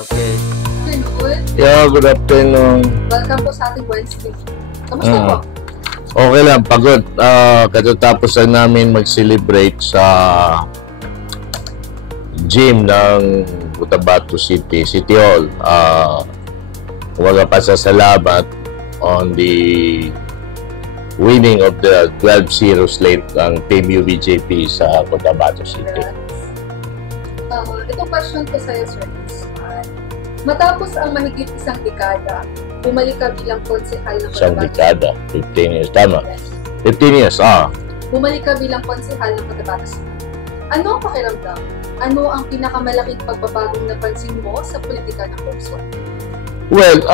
Okay. Afternoon. Yeah, good afternoon. Welcome po sa ating Wednesday. Kamusta po? Okay lang, pagod. Katatapos na namin mag-celebrate sa gym ng Cotabato City Hall. Huwag pa sa salamat on the winning of the 12-0 slate ng Team UBJP sa Cotabato City. Itong question ko sa iyo, sir. Matapos ang mahigit isang dekada, bumalik ka bilang konsehal ng Isang Cotabato. dekada, 15 years, tama. Yes. 15 years, Bumalik ka bilang konsehal ng Cotabato City. Ano ang pakiramdam? Ano ang pinakamalaking pagbabagong napansin mo sa politika ng Coxswain? Well,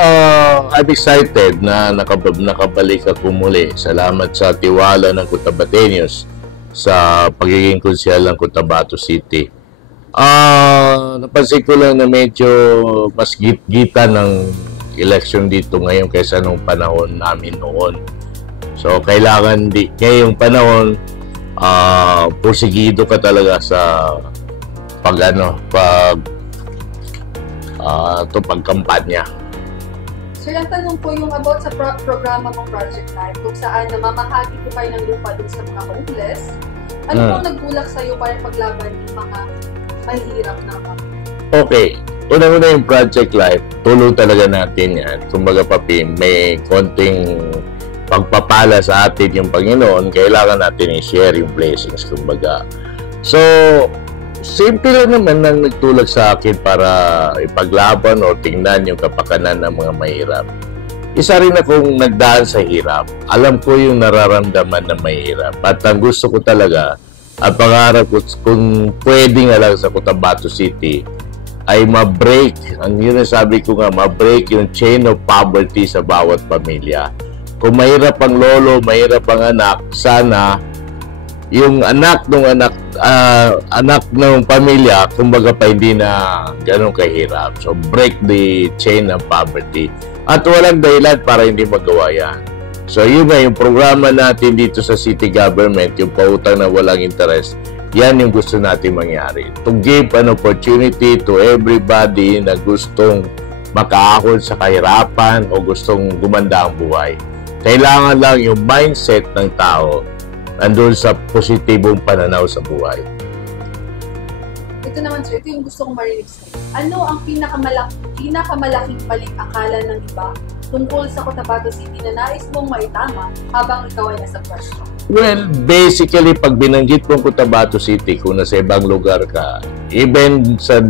I'm excited na nakabalik ako muli. Salamat sa tiwala ng Cotabateños sa pagiging konsehal ng Cotabato City. Napansin ko lang na medyo mas git-gita ng election dito ngayon kaysa nung panahon namin noon. So, kailangan ngayong panahon, porsigido ka talaga sa pagkampanya. Sir, ang tanong po yung about sa programa mong Project Life, kung saan namamahagi ko kayo ng lupa dun sa mga homeless. Ano pong nagtulak sa'yo para paglaban ng mga mahihirap na pamilya? Okay. Una-una yung Project Life, tulong talaga natin yan. Kumbaga papi, may konting pagpapala sa atin yung Panginoon, kailangan natin i-share yung blessings, kumbaga. So, simple lang naman nang nagtulak sa akin para ipaglaban o tingnan yung kapakanan ng mga mahirap. Isa rin akong nagdaan sa hirap. Alam ko yung nararamdaman ng mahirap. At ang gusto ko talaga, at pangarap ko kung pwede nga lang sa Cotabato City, ay ma-break, ang yun ang sabi ko nga, ma-break yung chain of poverty sa bawat pamilya. Kung mahirap ang lolo, mahirap ang anak, sana yung anak ng pamilya, kumbaga pa hindi na ganun kahirap. So, break the chain of poverty. At walang dahilan para hindi magawa yan. So, yun nga, yung programa natin dito sa city government, yung pautang na walang interest, yan yung gusto natin mangyari. To give an opportunity to everybody na gustong makaahon sa kahirapan o gustong gumanda ang buhay. Kailangan lang yung mindset ng tao andun sa positibong pananaw sa buhay. Ito naman, sir, ito yung gusto kong marinig sa'yo. Ano ang pinakamalaking maling akala ng iba tungkol sa Cotabato City na nais mong maitama habang ikaw ay nasa pwesto? Well, basically, pag binanggit mong Cotabato City, kung nasa ibang lugar ka, even sa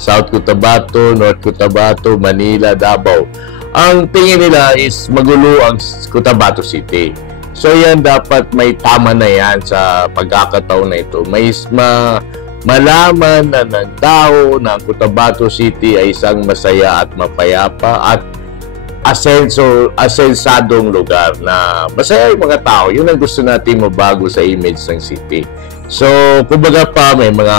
South Cotabato, North Cotabato, Manila, Davao, ang tingin nila is magulo ang Cotabato City. So yan, dapat may tama na yan sa pagkakataon na ito. May malaman na ng tao na ang Cotabato City ay isang masaya at mapayapa at asensadong lugar na masaya yung mga tao. Yun ang gusto natin mabago sa image ng city. So, kumbaga pa, may mga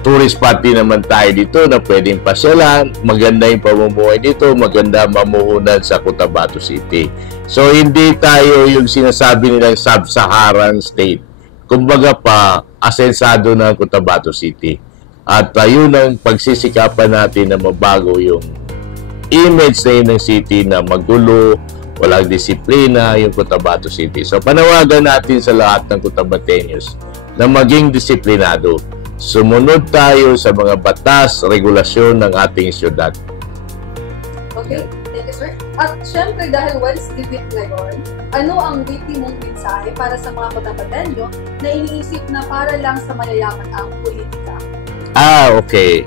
tourist spot din naman tayo dito na pwedeng pasyalan. Maganda yung pamumuhay dito, maganda mamuhunan sa Cotabato City. So, hindi tayo yung sinasabi nilang sub-Saharan state. Kumbaga pa, asensado ng Cotabato City. At yun ang pagsisikapan natin na mabago yung image na yun ng city na magulo, walang disiplina, yung Cotabato City. So, panawagan natin sa lahat ng Cotabateños na maging disiplinado. Sumunod tayo sa mga batas, regulasyon ng ating syudad. Okay, thank you, sir. At syempre, dahil Wednesday week ngayon, ano ang witty mong mensahe para sa mga Cotabateño na iniisip na para lang sa mayayaman ang politika? Okay.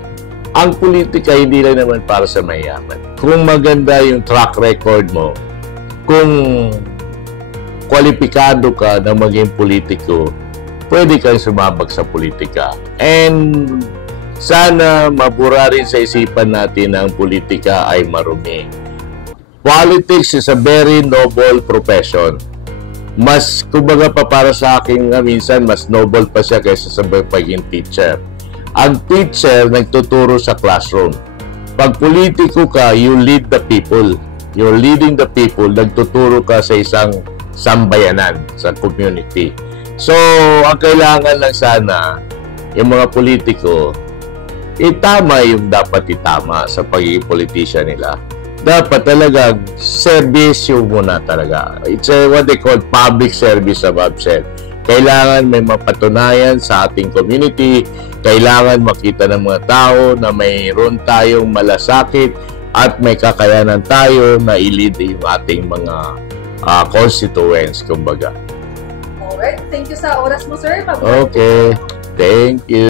Ang politika hindi lang naman para sa mayaman. Kung maganda yung track record mo, kung kwalipikado ka na maging politiko, pwede kang sumabak sa politika. And sana mabura rin sa isipan natin na ang politika ay marumi. Politics is a very noble profession. Mas, kumbaga pa para sa akin minsan, mas noble pa siya kaysa sa pagiging teacher. Ang teacher nagtuturo sa classroom. Pag politiko ka, you lead the people. You're leading the people. Nagtuturo ka sa isang sambayanan, sa community. So, ang kailangan lang sana, yung mga politiko, tama yung dapat itama sa pagiging politician nila. Dapat talagang service yung muna talaga. It's what they call public service above self. Kailangan may mapatunayan sa ating community, kailangan makita ng mga tao na mayroon tayong malasakit at may kakayanan tayo na i-lead yung ating mga constituents, kumbaga. Alright, thank you sa oras mo, sir. Okay, thank you.